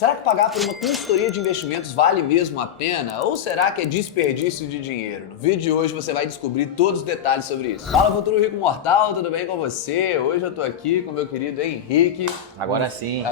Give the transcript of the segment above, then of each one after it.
Será que pagar por uma consultoria de investimentos vale mesmo a pena? Ou será que é desperdício de dinheiro? No vídeo de hoje você vai descobrir todos os detalhes sobre isso. Fala, Futuro Rico Mortal, tudo bem com você? Hoje eu tô aqui com meu querido Henrique. Agora sim,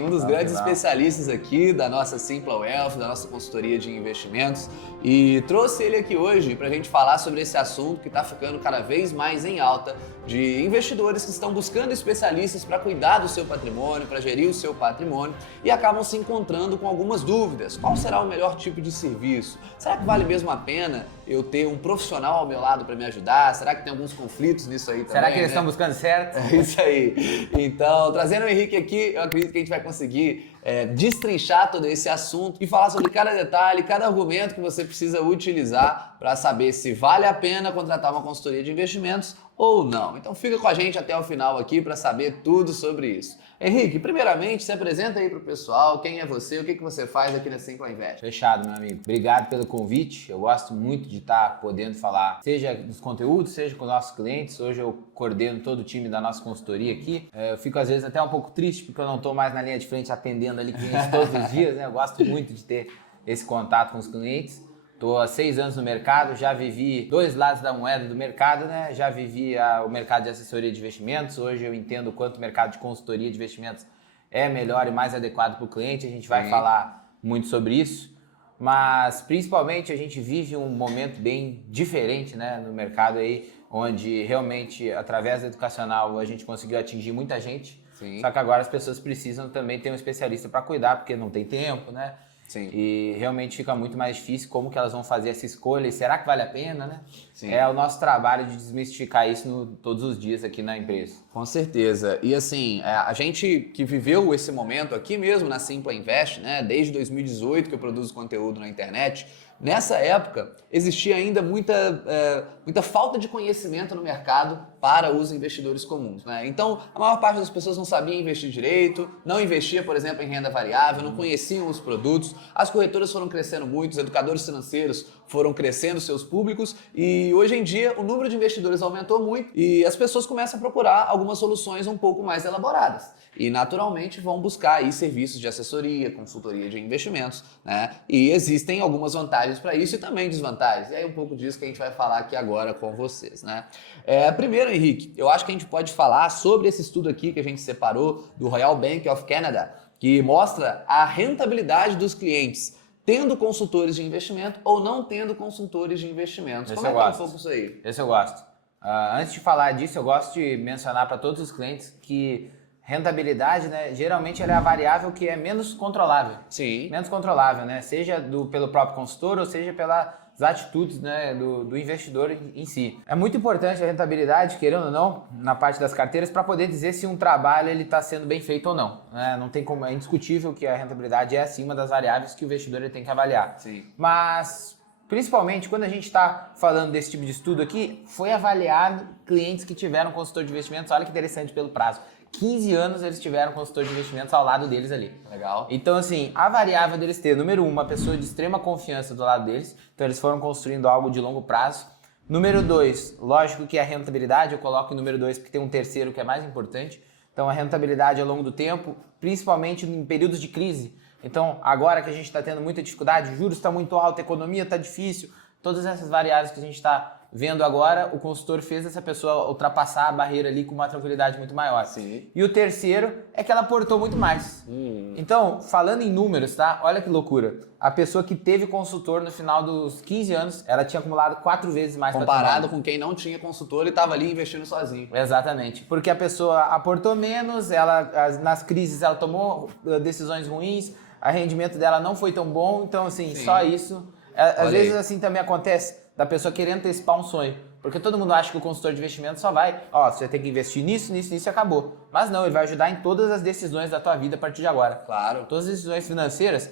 um dos grandes especialistas aqui da nossa Simple Wealth, da nossa consultoria de investimentos. E trouxe ele aqui hoje pra gente falar sobre esse assunto que tá ficando cada vez mais em alta, de investidores que estão buscando especialistas para cuidar do seu patrimônio, para gerir o seu patrimônio e acabam se encontrando com algumas dúvidas. Qual será o melhor tipo de serviço? Será que vale mesmo a pena eu ter um profissional ao meu lado para me ajudar? Será que tem alguns conflitos nisso aí também? Será que eles estão buscando certo? É isso aí. Então, trazendo o Henrique aqui, eu acredito que a gente vai conseguir destrinchar todo esse assunto e falar sobre cada detalhe, cada argumento que você precisa utilizar para saber se vale a pena contratar uma consultoria de investimentos ou não. Então fica com a gente até o final aqui para saber tudo sobre isso. Henrique, primeiramente, se apresenta aí para o pessoal, quem é você, o que você faz aqui na Simple Invest. Fechado, meu amigo. Obrigado pelo convite. Eu gosto muito de estar podendo falar, seja dos conteúdos, seja com nossos clientes. Hoje eu coordeno todo o time da nossa consultoria aqui. Eu fico às vezes até um pouco triste porque eu não estou mais na linha de frente atendendo ali clientes todos os dias, né? Eu gosto muito de ter esse contato com os clientes. Estou há 6 anos no mercado, já vivi dois lados da moeda do mercado, né? Já vivi o mercado de assessoria de investimentos. Hoje eu entendo o quanto o mercado de consultoria de investimentos é melhor e mais adequado para o cliente. A gente vai falar muito sobre isso, mas principalmente a gente vive um momento bem diferente, né, no mercado aí, onde realmente através do educacional a gente conseguiu atingir muita gente. Sim. Só que agora as pessoas precisam também ter um especialista para cuidar, porque não tem tempo, né? Sim. E realmente fica muito mais difícil como que elas vão fazer essa escolha e será que vale a pena, né? Sim. É o nosso trabalho de desmistificar isso todos os dias aqui na empresa. Com certeza. E assim, a gente que viveu esse momento aqui mesmo na Simple Invest, né, desde 2018 que eu produzo conteúdo na internet, nessa época existia ainda muita falta de conhecimento no mercado para os investidores comuns, né? Então, a maior parte das pessoas não sabia investir direito, não investia, por exemplo, em renda variável, não conheciam os produtos. As corretoras foram crescendo muito, os educadores financeiros foram crescendo seus públicos e hoje em dia o número de investidores aumentou muito e as pessoas começam a procurar algumas soluções um pouco mais elaboradas. E naturalmente vão buscar aí serviços de assessoria, consultoria de investimentos, né? E existem algumas vantagens para isso e também desvantagens. E aí um pouco disso que a gente vai falar aqui agora com vocês, né? Primeiro, Henrique, eu acho que a gente pode falar sobre esse estudo aqui que a gente separou do Royal Bank of Canada, que mostra a rentabilidade dos clientes tendo consultores de investimento ou não tendo consultores de investimentos. Como é que é um pouco isso aí? Esse eu gosto. Antes de falar disso, eu gosto de mencionar para todos os clientes que rentabilidade, né, geralmente ela é a variável que é menos controlável. Sim. Menos controlável, né? Seja pelo próprio consultor ou seja pelas atitudes, né, do investidor em si. É muito importante a rentabilidade, querendo ou não, na parte das carteiras, para poder dizer se um trabalho está sendo bem feito ou não. Né? Não tem como, é indiscutível que a rentabilidade é acima das variáveis que o investidor ele tem que avaliar. Sim. Mas principalmente quando a gente está falando desse tipo de estudo aqui, foi avaliado clientes que tiveram consultor de investimentos, olha que interessante pelo prazo. 15 anos eles tiveram consultor de investimentos ao lado deles ali. Legal. Então, assim, a variável deles ter, número 1, uma pessoa de extrema confiança do lado deles, então eles foram construindo algo de longo prazo. Número 2, lógico que a rentabilidade, eu coloco em número 2 porque tem um terceiro que é mais importante. Então, a rentabilidade ao longo do tempo, principalmente em períodos de crise. Então, agora que a gente está tendo muita dificuldade, o juros está muito alto, a economia está difícil, todas essas variáveis que a gente está vendo agora, o consultor fez essa pessoa ultrapassar a barreira ali com uma tranquilidade muito maior. Sim. E o terceiro é que ela aportou muito mais. Então, falando em números, tá? Olha que loucura. A pessoa que teve consultor no final dos 15 anos, ela tinha acumulado 4 vezes mais comparado com quem não tinha consultor e estava ali investindo sozinho. Exatamente. Porque a pessoa aportou menos, nas crises ela tomou decisões ruins, o rendimento dela não foi tão bom, então assim, Sim. Só isso. Às vezes assim também acontece da pessoa querendo antecipar um sonho. Porque todo mundo acha que o consultor de investimento só vai, você tem que investir nisso, nisso, nisso e acabou. Mas não, ele vai ajudar em todas as decisões da tua vida a partir de agora. Claro. Todas as decisões financeiras,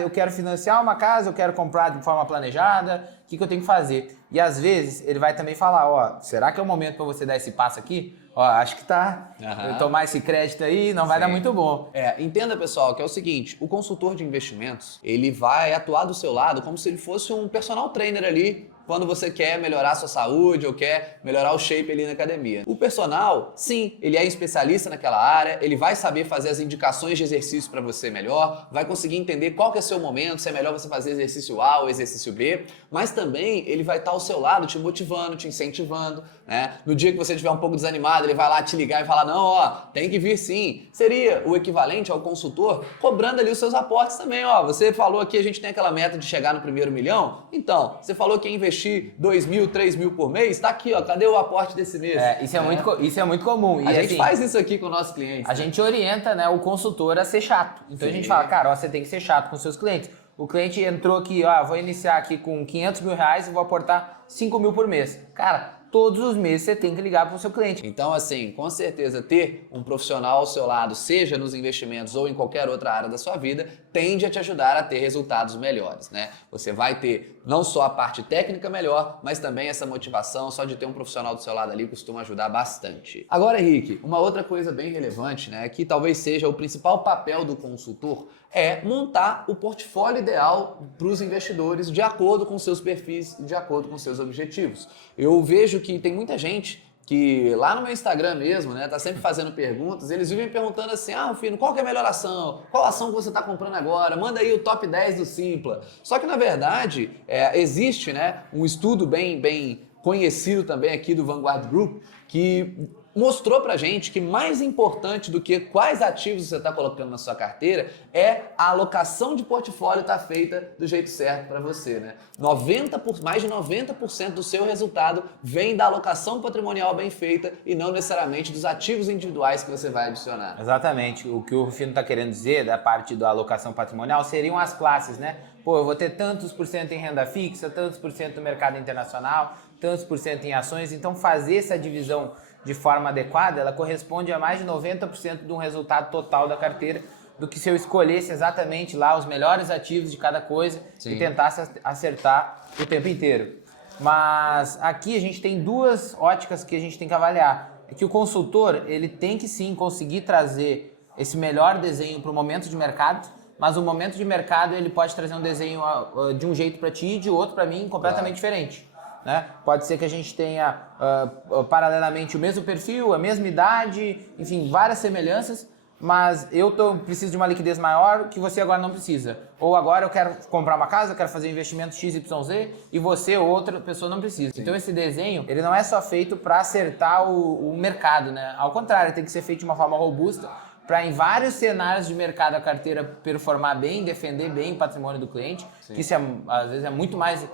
eu quero financiar uma casa, eu quero comprar de forma planejada, o que eu tenho que fazer? E às vezes ele vai também falar, será que é o momento para você dar esse passo aqui? Acho que tá. Eu tomar esse crédito aí não vai dar muito bom. Entenda, pessoal, que é o seguinte, o consultor de investimentos, ele vai atuar do seu lado como se ele fosse um personal trainer ali quando você quer melhorar a sua saúde ou quer melhorar o shape ali na academia. O personal, sim, ele é especialista naquela área, ele vai saber fazer as indicações de exercício para você melhor, vai conseguir entender qual que é o seu momento, se é melhor você fazer exercício A ou exercício B, mas também ele vai estar ao seu lado te motivando, te incentivando, né? No dia que você estiver um pouco desanimado, ele vai lá te ligar e falar, não, ó, tem que vir sim. Seria o equivalente ao consultor cobrando ali os seus aportes também, ó. Você falou aqui, a gente tem aquela meta de chegar no primeiro milhão, então, você falou que ia investir 2 mil, 3 mil por mês, tá aqui, ó, cadê o aporte desse mês? Isso é muito comum. A gente faz isso aqui com nossos clientes. A gente orienta, né, o consultor a ser chato. Então a gente fala, cara, ó, você tem que ser chato com seus clientes. O cliente entrou aqui, ó, vou iniciar aqui com 500 mil reais e vou aportar 5 mil por mês. Cara, todos os meses você tem que ligar para o seu cliente. Então, assim, com certeza ter um profissional ao seu lado, seja nos investimentos ou em qualquer outra área da sua vida, tende a te ajudar a ter resultados melhores, né? Você vai ter não só a parte técnica melhor, mas também essa motivação só de ter um profissional do seu lado ali costuma ajudar bastante. Agora, Henrique, uma outra coisa bem relevante, né, que talvez seja o principal papel do consultor, é montar o portfólio ideal para os investidores de acordo com seus perfis e de acordo com seus objetivos. Eu vejo que tem muita gente que lá no meu Instagram mesmo, né, tá sempre fazendo perguntas, eles vivem perguntando assim, Rufino, qual que é a melhor ação? Qual ação que você está comprando agora? Manda aí o top 10 do Simpla. Só que na verdade, existe, né, um estudo bem conhecido também aqui do Vanguard Group, que mostrou pra gente que mais importante do que quais ativos você está colocando na sua carteira é a alocação de portfólio estar feita do jeito certo para você, né? Mais de 90% do seu resultado vem da alocação patrimonial bem feita e não necessariamente dos ativos individuais que você vai adicionar. Exatamente. O que o Rufino está querendo dizer da parte da alocação patrimonial seriam as classes, né? Pô, eu vou ter tantos por cento em renda fixa, tantos por cento no mercado internacional, tantos por cento em ações. Então, fazer essa divisão de forma adequada, ela corresponde a mais de 90% de um resultado total da carteira, do que se eu escolhesse exatamente lá os melhores ativos de cada coisa e tentasse acertar o tempo inteiro. Mas aqui a gente tem duas óticas que a gente tem que avaliar. É que o consultor, ele tem que sim conseguir trazer esse melhor desenho para o momento de mercado, mas o momento de mercado ele pode trazer um desenho de um jeito para ti e de outro para mim completamente diferente. Né? Pode ser que a gente tenha paralelamente o mesmo perfil, a mesma idade, enfim, várias semelhanças, mas preciso de uma liquidez maior que você agora não precisa. Ou agora eu quero comprar uma casa, eu quero fazer investimento XYZ e você ou outra pessoa não precisa. Sim. Então esse desenho, ele não é só feito para acertar o mercado, né? Ao contrário, tem que ser feito de uma forma robusta para em vários cenários de mercado a carteira performar bem, defender bem o patrimônio do cliente, que isso às vezes é muito mais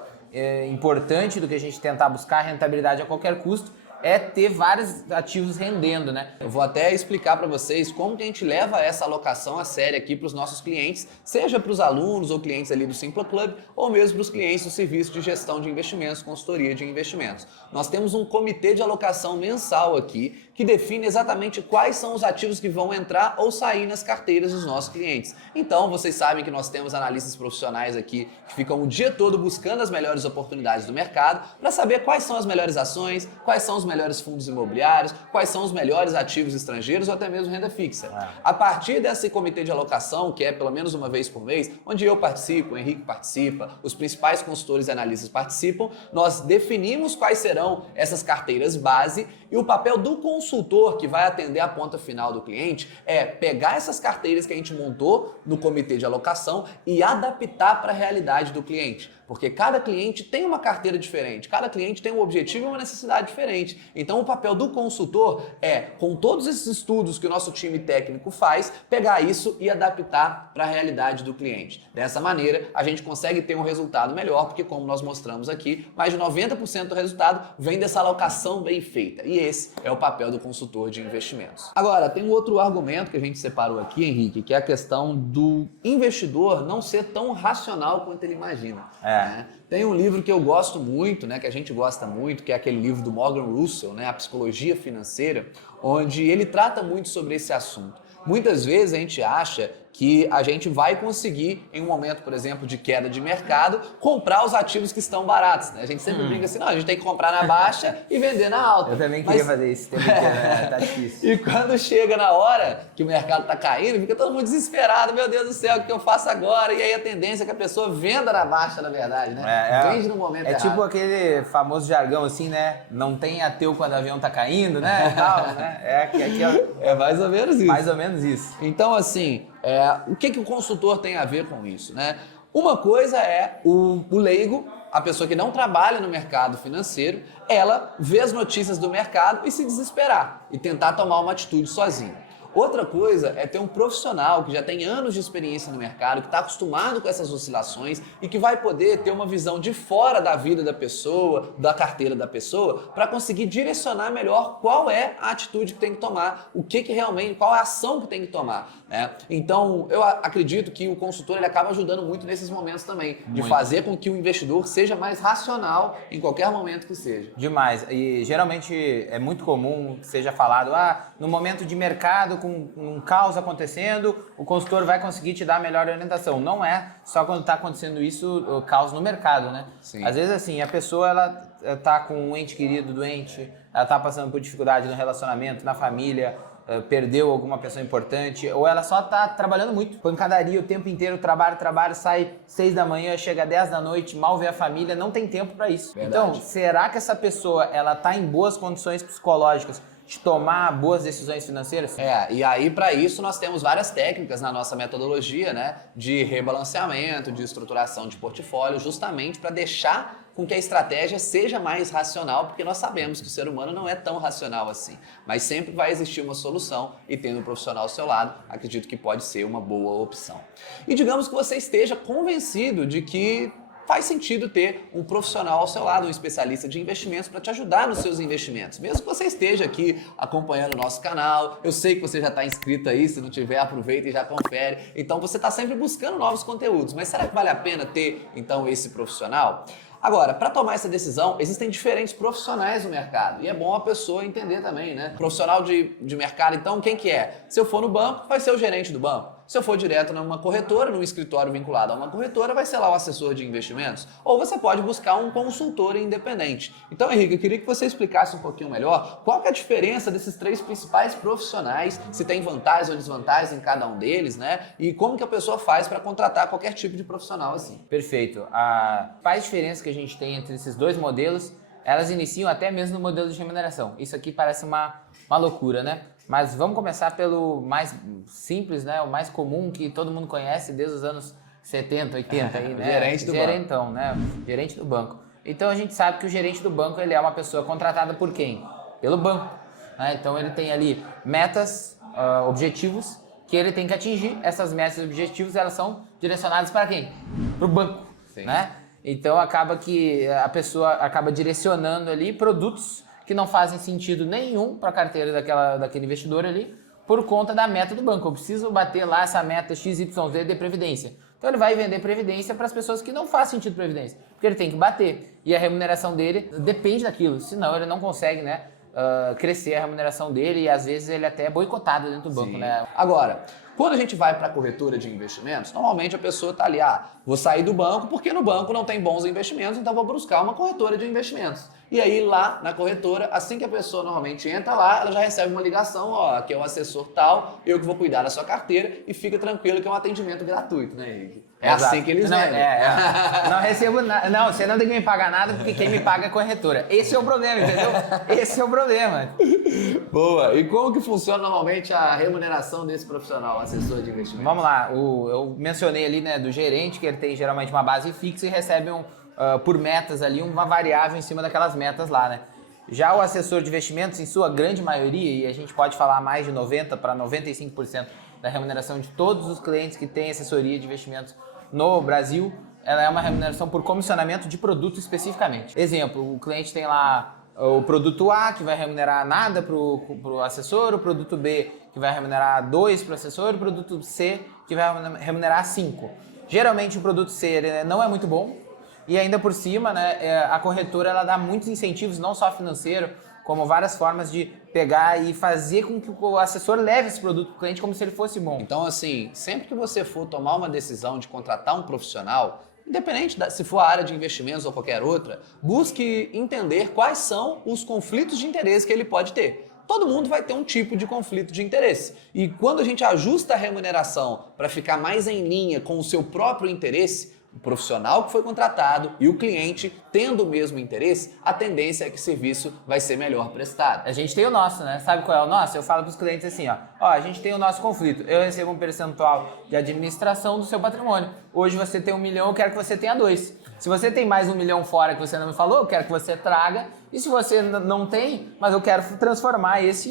importante do que a gente tentar buscar rentabilidade a qualquer custo, é ter vários ativos rendendo, né? Eu vou até explicar para vocês como que a gente leva essa alocação a sério aqui para os nossos clientes, seja para os alunos ou clientes ali do Simpla Club, ou mesmo para os clientes do serviço de gestão de investimentos, consultoria de investimentos. Nós temos um comitê de alocação mensal aqui, que define exatamente quais são os ativos que vão entrar ou sair nas carteiras dos nossos clientes. Então, vocês sabem que nós temos analistas profissionais aqui que ficam o dia todo buscando as melhores oportunidades do mercado para saber quais são as melhores ações, quais são os melhores fundos imobiliários, quais são os melhores ativos estrangeiros ou até mesmo renda fixa. A partir desse comitê de alocação, que é pelo menos uma vez por mês, onde eu participo, o Henrique participa, os principais consultores e analistas participam, nós definimos quais serão essas carteiras base e o papel do consultor que vai atender a ponta final do cliente é pegar essas carteiras que a gente montou no comitê de alocação e adaptar para a realidade do cliente. Porque cada cliente tem uma carteira diferente, cada cliente tem um objetivo e uma necessidade diferente. Então o papel do consultor é, com todos esses estudos que o nosso time técnico faz, pegar isso e adaptar para a realidade do cliente. Dessa maneira, a gente consegue ter um resultado melhor, porque como nós mostramos aqui, mais de 90% do resultado vem dessa alocação bem feita. E esse é o papel do consultor de investimentos. Agora, tem um outro argumento que a gente separou aqui, Henrique, que é a questão do investidor não ser tão racional quanto ele imagina. Tem um livro que eu gosto muito, né, que a gente gosta muito, que é aquele livro do Morgan Russell, né, A Psicologia Financeira, onde ele trata muito sobre esse assunto. Muitas vezes a gente acha que a gente vai conseguir, em um momento, por exemplo, de queda de mercado, comprar os ativos que estão baratos, né? A gente sempre brinca assim, não, a gente tem que comprar na baixa e vender na alta. Eu também queria fazer isso, tá difícil. E quando chega na hora que o mercado tá caindo, fica todo mundo desesperado, meu Deus do céu, o que eu faço agora? E aí a tendência é que a pessoa venda na baixa, na verdade, né? Vende no momento errado. É tipo aquele famoso jargão assim, né? Não tem ateu quando o avião tá caindo, né? Tal, né? É mais ou menos isso. Mais ou menos isso. Então, assim, o que o consultor tem a ver com isso, né? Uma coisa é o leigo, a pessoa que não trabalha no mercado financeiro, ela vê as notícias do mercado e se desesperar e tentar tomar uma atitude sozinho. Outra coisa é ter um profissional que já tem anos de experiência no mercado, que está acostumado com essas oscilações e que vai poder ter uma visão de fora da vida da pessoa, da carteira da pessoa, para conseguir direcionar melhor qual é a atitude que tem que tomar, o que realmente, qual é a ação que tem que tomar, né? Então, eu acredito que o consultor ele acaba ajudando muito nesses momentos também, de fazer com que o investidor seja mais racional em qualquer momento que seja. Demais. E geralmente é muito comum que seja falado, no momento de mercado, com um caos acontecendo, o consultor vai conseguir te dar a melhor orientação. Não é só quando está acontecendo isso, o caos no mercado, né? Sim. Às vezes, assim, a pessoa ela tá com um ente querido doente, ela tá passando por dificuldade no relacionamento, na família, perdeu alguma pessoa importante, ou ela só tá trabalhando muito, pancadaria o tempo inteiro, trabalho, sai 6 da manhã, chega 10 da noite, mal vê a família, não tem tempo para isso. Verdade. Então, será que essa pessoa, ela tá em boas condições psicológicas de tomar boas decisões financeiras? E aí para isso nós temos várias técnicas na nossa metodologia, né, de rebalanceamento, de estruturação de portfólio, justamente para deixar com que a estratégia seja mais racional, porque nós sabemos que o ser humano não é tão racional assim, mas sempre vai existir uma solução e tendo um profissional ao seu lado, acredito que pode ser uma boa opção. E digamos que você esteja convencido de que faz sentido ter um profissional ao seu lado, um especialista de investimentos para te ajudar nos seus investimentos. Mesmo que você esteja aqui acompanhando o nosso canal, eu sei que você já está inscrito aí, se não tiver, aproveita e já confere. Então você está sempre buscando novos conteúdos, mas será que vale a pena ter então esse profissional? Agora, para tomar essa decisão, existem diferentes profissionais no mercado e é bom a pessoa entender também, né? Profissional de mercado, então, quem que é? Se eu for no banco, vai ser o gerente do banco. Se eu for direto numa corretora, num escritório vinculado a uma corretora, vai ser lá o assessor de investimentos. Ou você pode buscar um consultor independente. Então, Henrique, eu queria que você explicasse um pouquinho melhor qual que é a diferença desses 3 principais profissionais, se tem vantagens ou desvantagens em cada um deles, né? E como que a pessoa faz para contratar qualquer tipo de profissional assim. Perfeito. A principal diferença que a gente tem entre esses 2 modelos, elas iniciam até mesmo no modelo de remuneração. Isso aqui parece uma loucura, né? Mas vamos começar pelo mais simples, né? O mais comum que todo mundo conhece desde os anos 70, 80 aí, né? Gerente do banco. Né? Gerente do banco. Então a gente sabe que o gerente do banco ele é uma pessoa contratada por quem? Pelo banco. Né? Então ele tem ali metas, objetivos que ele tem que atingir. Essas metas e objetivos elas são direcionadas para quem? Para o banco, né? Então acaba que a pessoa acaba direcionando ali produtos que não fazem sentido nenhum para a carteira daquele investidor ali, por conta da meta do banco. Eu preciso bater lá essa meta XYZ de previdência. Então ele vai vender previdência para as pessoas que não faz sentido previdência, porque ele tem que bater. E a remuneração dele depende daquilo, senão ele não consegue, né, crescer a remuneração dele e às vezes ele até é boicotado dentro do banco. Né? Agora, quando a gente vai para a corretora de investimentos, normalmente a pessoa está ali, vou sair do banco porque no banco não tem bons investimentos, então vou buscar uma corretora de investimentos. E aí lá na corretora, assim que a pessoa normalmente entra lá, ela já recebe uma ligação, aqui é um assessor tal, eu que vou cuidar da sua carteira e fica tranquilo que é um atendimento gratuito, né, Henrique? É Exato. assim que eles não, vendem. Não recebo nada. Não, você não tem que me pagar nada porque quem me paga é a corretora. Esse é o problema, entendeu? Esse é o problema. Boa. E como que funciona normalmente a remuneração desse profissional, assessor de investimento? Vamos lá. Eu mencionei ali, né, do gerente, que ele tem geralmente uma base fixa e recebe por metas ali, uma variável em cima daquelas metas lá, né? Já o assessor de investimentos, em sua grande maioria, e a gente pode falar mais de 90% para 95% da remuneração de todos os clientes que têm assessoria de investimentos no Brasil, ela é uma remuneração por comissionamento de produto especificamente. Exemplo, o cliente tem lá o produto A, que vai remunerar nada para o assessor, o produto B, que vai remunerar 2 para o assessor, o produto C, que vai remunerar 5. Geralmente o produto C ele não é muito bom, e ainda por cima, né, a corretora ela dá muitos incentivos, não só financeiro, como várias formas de pegar e fazer com que o assessor leve esse produto para o cliente como se ele fosse bom. Então, assim, sempre que você for tomar uma decisão de contratar um profissional, independente se for a área de investimentos ou qualquer outra, busque entender quais são os conflitos de interesse que ele pode ter. Todo mundo vai ter um tipo de conflito de interesse. E quando a gente ajusta a remuneração para ficar mais em linha com o seu próprio interesse, o profissional que foi contratado e o cliente tendo o mesmo interesse, a tendência é que o serviço vai ser melhor prestado. A gente tem o nosso, né? Sabe qual é o nosso? Eu falo para os clientes assim, ó, a gente tem o nosso conflito. Eu recebo um percentual de administração do seu patrimônio. Hoje você tem 1 milhão, eu quero que você tenha 2. Se você tem mais 1 milhão fora que você não me falou, eu quero que você traga. E se você não tem, mas eu quero transformar esse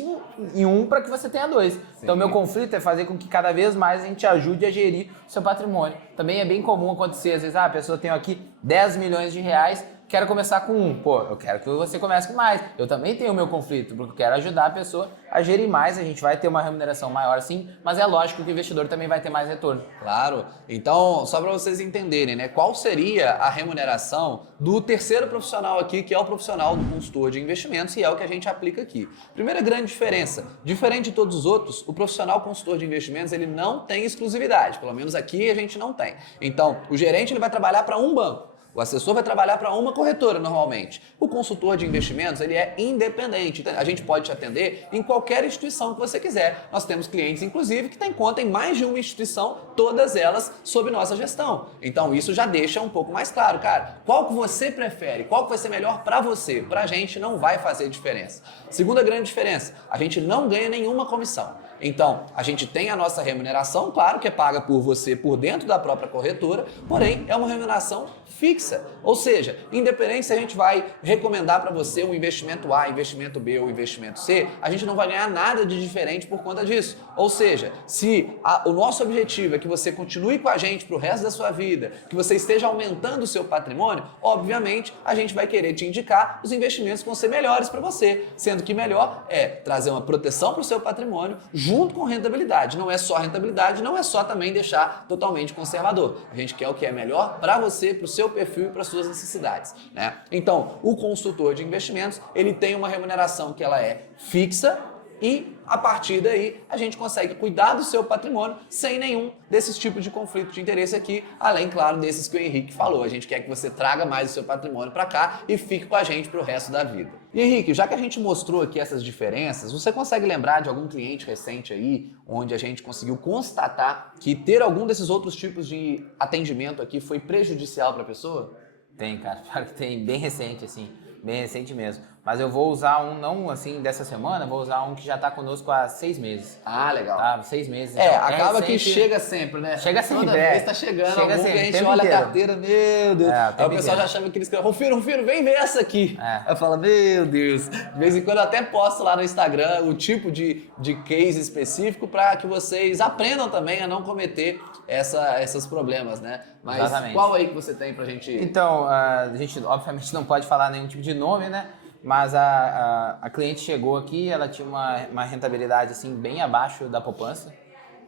em 1 para que você tenha 2. Sim. Então, meu conflito é fazer com que cada vez mais a gente ajude a gerir o seu patrimônio. Também é bem comum acontecer, às vezes, a pessoa tem aqui 10 milhões de reais, quero começar com 1. Pô, eu quero que você comece com mais. Eu também tenho o meu conflito, porque eu quero ajudar a pessoa a gerir mais. A gente vai ter uma remuneração maior sim, mas é lógico que o investidor também vai ter mais retorno. Claro. Então, só para vocês entenderem, né? Qual seria a remuneração do terceiro profissional aqui, que é o profissional do consultor de investimentos, e é o que a gente aplica aqui. Primeira grande diferença, diferente de todos os outros, o profissional consultor de investimentos, ele não tem exclusividade. Pelo menos aqui a gente não tem. Então, o gerente ele vai trabalhar para um banco. O assessor vai trabalhar para uma corretora normalmente. O consultor de investimentos, ele é independente. A gente pode te atender em qualquer instituição que você quiser. Nós temos clientes, inclusive, que têm conta em mais de uma instituição, todas elas sob nossa gestão. Então isso já deixa um pouco mais claro, cara, qual que você prefere, qual que vai ser melhor para você. Para a gente não vai fazer diferença. Segunda grande diferença, a gente não ganha nenhuma comissão. Então, a gente tem a nossa remuneração, claro que é paga por você por dentro da própria corretora, porém é uma remuneração fixa. Ou seja, independente se a gente vai recomendar para você um investimento A, investimento B ou investimento C, a gente não vai ganhar nada de diferente por conta disso. Ou seja, se o nosso objetivo é que você continue com a gente para o resto da sua vida, que você esteja aumentando o seu patrimônio, obviamente a gente vai querer te indicar os investimentos que vão ser melhores para você, sendo que melhor é trazer uma proteção para o seu patrimônio junto com rentabilidade. Não é só rentabilidade, não é só também deixar totalmente conservador. A gente quer o que é melhor para você, para o seu perfil e para as suas necessidades, né? Então, o consultor de investimentos, ele tem uma remuneração que ela é fixa e a partir daí a gente consegue cuidar do seu patrimônio sem nenhum desses tipos de conflito de interesse aqui, além, claro, desses que o Henrique falou. A gente quer que você traga mais o seu patrimônio para cá e fique com a gente para o resto da vida. E Henrique, já que a gente mostrou aqui essas diferenças, você consegue lembrar de algum cliente recente aí, onde a gente conseguiu constatar que ter algum desses outros tipos de atendimento aqui foi prejudicial para a pessoa? Tem, cara. Claro que tem. Bem recente, assim. Bem recente mesmo. Mas eu vou usar um, não assim dessa semana, vou usar um que já está conosco há 6 meses. Ah, legal. Tá? 6 meses. É, então, acaba recente, que chega sempre, né? Chega sempre. Toda vez tá chegando, chega algum sempre, que a gente tempo olha inteiro. a carteira, meu Deus. Aí o pessoal já chama aqueles caras, Rufino, vem ver essa aqui. É. Eu falo, meu Deus. De vez em quando eu até posto lá no Instagram o tipo de case específico para que vocês aprendam também a não cometer esses problemas, né? Mas Exatamente. Qual aí que você tem pra gente... Então, a gente obviamente não pode falar nenhum tipo de nome, né? Mas a cliente chegou aqui, ela tinha uma rentabilidade assim bem abaixo da poupança.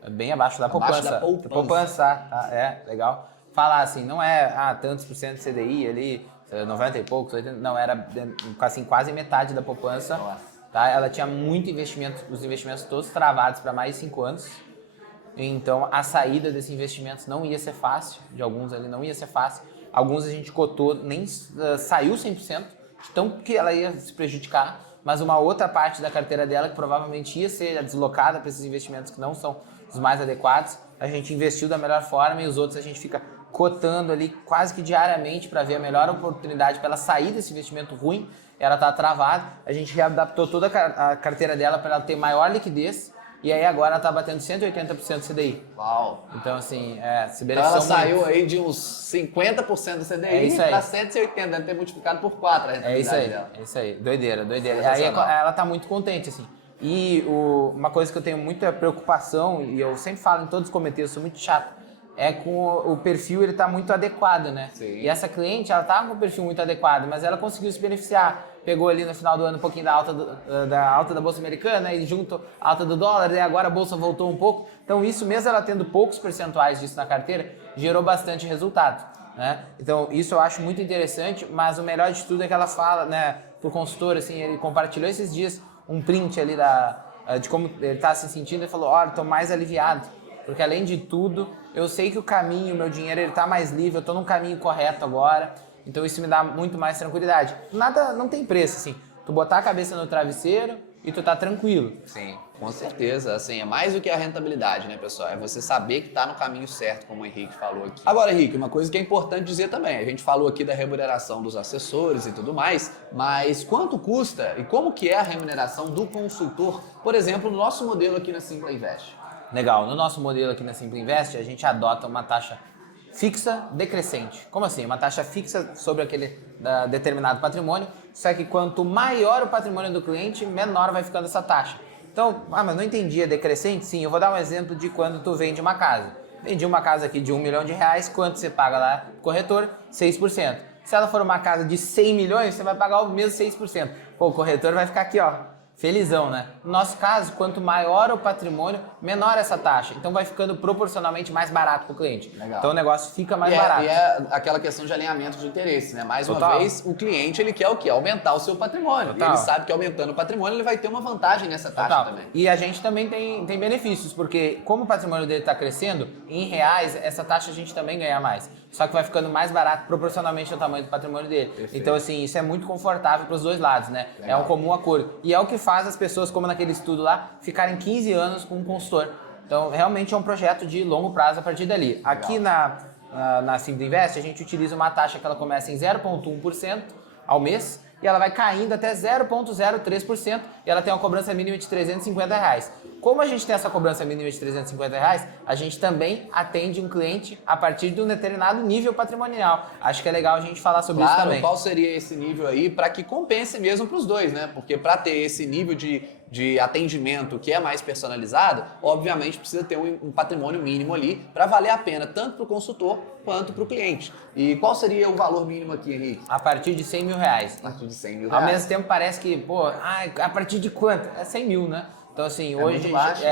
Bem abaixo da poupança. Poupança, tá? É, legal. Falar assim, não é tantos por cento de CDI ali, 90 e poucos, 80, não, era assim, quase metade da poupança. Nossa. Tá? Ela tinha muito investimento, os investimentos todos travados para mais de 5 anos. Então, a saída desses investimentos não ia ser fácil, de alguns ali não ia ser fácil. Alguns a gente cotou, nem saiu 100%, então que ela ia se prejudicar, mas uma outra parte da carteira dela que provavelmente ia ser deslocada para esses investimentos que não são os mais adequados, a gente investiu da melhor forma e os outros a gente fica cotando ali quase que diariamente para ver a melhor oportunidade para ela sair desse investimento ruim. Ela está travada, a gente readaptou toda a carteira dela para ela ter maior liquidez. E aí agora ela está batendo 180% do CDI. Uau! Então assim, se Então ela beneficiou saiu muito. aí de uns 50% do CDI para 180%, deve ter multiplicado por 4 a rentabilidade dela. É isso aí, doideira. E aí ela está muito contente, assim. E uma coisa que eu tenho muita preocupação, e eu sempre falo em todos os comitês, eu sou muito chato, é com o perfil, ele está muito adequado, né? Sim. E essa cliente, ela estava com o perfil muito adequado, mas ela conseguiu se beneficiar. Pegou ali no final do ano um pouquinho da alta da Bolsa Americana, e junto a alta do dólar, e agora a Bolsa voltou um pouco. Então isso, mesmo ela tendo poucos percentuais disso na carteira, gerou bastante resultado, né? Então isso eu acho muito interessante, mas o melhor de tudo é que ela fala, né, pro consultor, assim, ele compartilhou esses dias um print ali de como ele está se sentindo, ele falou, olha, estou mais aliviado, porque além de tudo, eu sei que o caminho, o meu dinheiro, ele está mais livre, eu estou num caminho correto agora, então isso me dá muito mais tranquilidade. Nada, não tem preço, assim, tu botar a cabeça no travesseiro e tu tá tranquilo. Sim, com certeza. Assim, é mais do que a rentabilidade, né, pessoal? É você saber que tá no caminho certo, como o Henrique falou aqui. Agora, Henrique, uma coisa que é importante dizer também. A gente falou aqui da remuneração dos assessores e tudo mais, mas quanto custa e como que é a remuneração do consultor, por exemplo, no nosso modelo aqui na Simpla Invest? Legal, no nosso modelo aqui na Simpla Invest, a gente adota uma taxa fixa decrescente. Como assim? Uma taxa fixa sobre aquele determinado patrimônio, só que quanto maior o patrimônio do cliente, menor vai ficando essa taxa. Então, mas não entendi, é decrescente? Sim, eu vou dar um exemplo de quando tu vende uma casa. Vendi uma casa aqui de R$1 milhão, quanto você paga lá no corretor? 6%. Se ela for uma casa de 100 milhões, você vai pagar o mesmo 6%. Pô, o corretor vai ficar aqui, ó, felizão, né? No nosso caso, quanto maior o patrimônio, menor essa taxa. Então vai ficando proporcionalmente mais barato para o cliente. Legal. Então o negócio fica mais barato. E é aquela questão de alinhamento de interesse, né? Mais uma vez, o cliente ele quer o quê? Aumentar o seu patrimônio. E ele sabe que aumentando o patrimônio ele vai ter uma vantagem nessa taxa também. E a gente também tem benefícios, porque como o patrimônio dele está crescendo, em reais, essa taxa a gente também ganha mais. Só que vai ficando mais barato proporcionalmente ao tamanho do patrimônio dele. Perfeito. Então, assim, isso é muito confortável para os dois lados, né? Legal. É um comum acordo. E é o que faz as pessoas, como naquele estudo lá, ficarem 15 anos com um consultor. Então, realmente é um projeto de longo prazo a partir dali. Legal. Aqui na Simpla Invest, a gente utiliza uma taxa que ela começa em 0,1% ao mês e ela vai caindo até 0,03% e ela tem uma cobrança mínima de R$350. Como a gente tem essa cobrança mínima de R$350, a gente também atende um cliente a partir de um determinado nível patrimonial. Acho que é legal a gente falar sobre isso também. Qual seria esse nível aí para que compense mesmo para os dois, né? Porque para ter esse nível de atendimento que é mais personalizado, obviamente precisa ter um patrimônio mínimo ali para valer a pena tanto para o consultor quanto para o cliente. E qual seria o valor mínimo aqui, Henrique? A partir de R$100 mil. A partir de R$100 mil. Ao mesmo tempo parece que, a partir de quanto? É 100 mil, né? Então, assim, hoje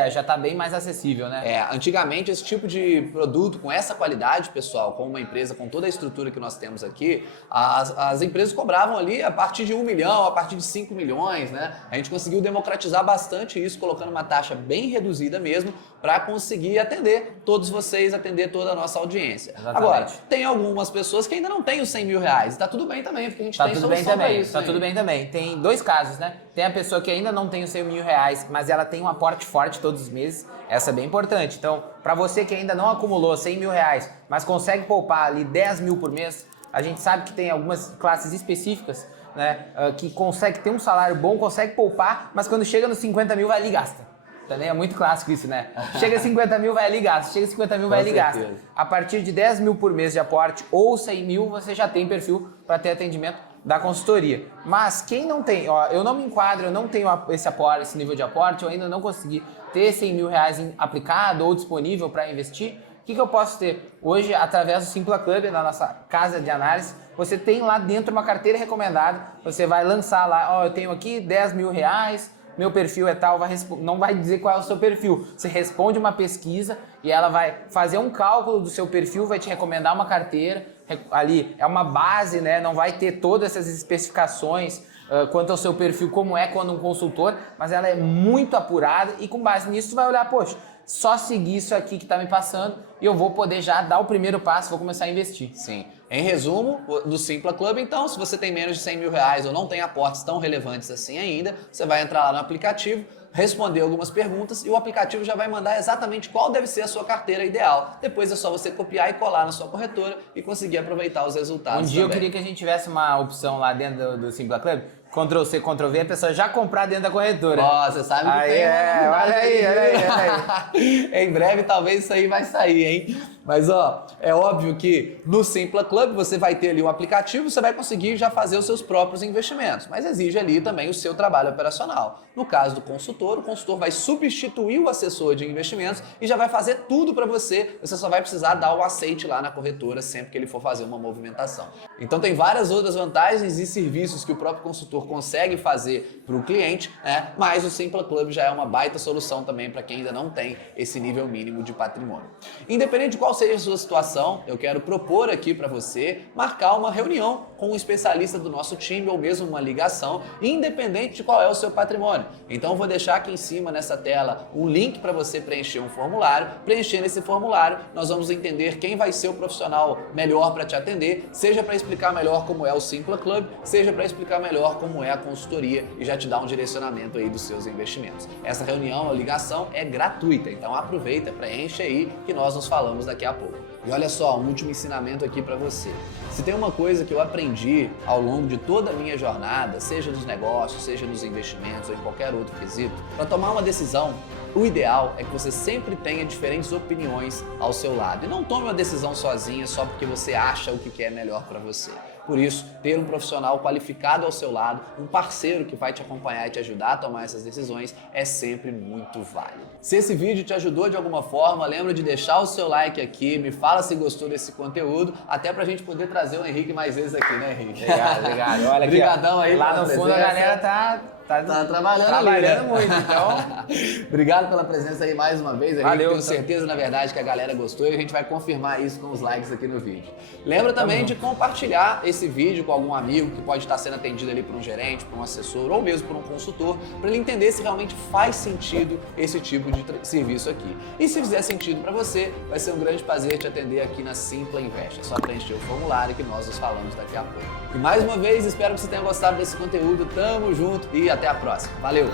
já está bem mais acessível, né? Antigamente, esse tipo de produto com essa qualidade, pessoal, com uma empresa com toda a estrutura que nós temos aqui, as empresas cobravam ali a partir de 1 milhão, a partir de 5 milhões, né? A gente conseguiu democratizar bastante isso, colocando uma taxa bem reduzida mesmo, para conseguir atender todos vocês, atender toda a nossa audiência. Exatamente. Agora, tem algumas pessoas que ainda não têm os R$100 mil. Tá tudo bem também, porque a gente tem solução para isso. Tá tudo bem também. Tem dois casos, né? Tem a pessoa que ainda não tem os R$100 mil, mas ela tem um aporte forte todos os meses. Essa é bem importante. Então, para você que ainda não acumulou R$100 mil, mas consegue poupar ali 10 mil por mês, a gente sabe que tem algumas classes específicas, né? Que consegue ter um salário bom, consegue poupar, mas quando chega nos 50 mil vai ali e gasta. Também é muito clássico isso, né? Chega a 50 mil, vai ali e gasta. Chega a 50 mil, vai ali e gasta. A partir de 10 mil por mês de aporte ou 100 mil, você já tem perfil para ter atendimento da consultoria. Mas quem não tem, eu não me enquadro, eu não tenho esse nível de aporte, eu ainda não consegui ter R$100 mil aplicado ou disponível para investir, o que eu posso ter? Hoje, através do Simpla Club, na nossa casa de análise, você tem lá dentro uma carteira recomendada, você vai lançar lá, eu tenho aqui R$10 mil, meu perfil é tal, não vai dizer qual é o seu perfil. Você responde uma pesquisa e ela vai fazer um cálculo do seu perfil, vai te recomendar uma carteira. Ali é uma base, né? Não vai ter todas essas especificações quanto ao seu perfil, como é quando um consultor, mas ela é muito apurada e com base nisso tu vai olhar, poxa, só seguir isso aqui que está me passando e eu vou poder já dar o primeiro passo, vou começar a investir. Sim. Em resumo, do Simpla Club, então, se você tem menos de R$100 mil ou não tem aportes tão relevantes assim ainda, você vai entrar lá no aplicativo, responder algumas perguntas e o aplicativo já vai mandar exatamente qual deve ser a sua carteira ideal. Depois é só você copiar e colar na sua corretora e conseguir aproveitar os resultados. Um dia eu queria que a gente tivesse uma opção lá dentro do Simpla Club, Ctrl+C, Ctrl+V, a pessoa já comprar dentro da corretora. Você sabe que tem olha aí. Em breve talvez isso aí vai sair, hein? Mas é óbvio que no Simpla Club você vai ter ali um aplicativo, você vai conseguir já fazer os seus próprios investimentos, mas exige ali também o seu trabalho operacional. No caso do consultor, o consultor vai substituir o assessor de investimentos e já vai fazer tudo para você, você só vai precisar dar o aceite lá na corretora sempre que ele for fazer uma movimentação. Então tem várias outras vantagens e serviços que o próprio consultor consegue fazer para o cliente, né? Mas o Simpla Club já é uma baita solução também para quem ainda não tem esse nível mínimo de patrimônio. Independente de qual seja a sua situação, eu quero propor aqui para você marcar uma reunião com um especialista do nosso time ou mesmo uma ligação, independente de qual é o seu patrimônio. Então eu vou deixar aqui em cima nessa tela um link para você preencher um formulário. Preenchendo esse formulário, nós vamos entender quem vai ser o profissional melhor para te atender, seja para explicar melhor como é o Simpla Club, seja para explicar melhor como é a consultoria e já te dar um direcionamento aí dos seus investimentos. Essa reunião ou ligação é gratuita, então aproveita, preenche aí que nós nos falamos daqui a pouco. E olha só, um último ensinamento aqui para você. Se tem uma coisa que eu aprendi ao longo de toda a minha jornada, seja nos negócios, seja nos investimentos ou em qualquer outro quesito, para tomar uma decisão, o ideal é que você sempre tenha diferentes opiniões ao seu lado. E não tome uma decisão sozinha só porque você acha o que é melhor para você. Por isso, ter um profissional qualificado ao seu lado, um parceiro que vai te acompanhar e te ajudar a tomar essas decisões é sempre muito válido. Se esse vídeo te ajudou de alguma forma, lembra de deixar o seu like aqui, me fala se gostou desse conteúdo, até pra gente poder trazer o Henrique mais vezes aqui, né, Henrique? Obrigado. Olha aqui, obrigadão aí lá no fundo a galera tá trabalhando ali, né? muito, então... Obrigado pela presença aí mais uma vez, Henrique. Valeu, Tenho certeza, na verdade, que a galera gostou e a gente vai confirmar isso com os likes aqui no vídeo. Lembra também de compartilhar esse vídeo com algum amigo que pode estar sendo atendido ali por um gerente, por um assessor ou mesmo por um consultor, para ele entender se realmente faz sentido esse tipo de serviço aqui. E se fizer sentido para você, vai ser um grande prazer te atender aqui na Simpla Invest. É só preencher o formulário que nós nos falamos daqui a pouco. E mais uma vez, espero que você tenha gostado desse conteúdo. Tamo junto e até a próxima. Valeu!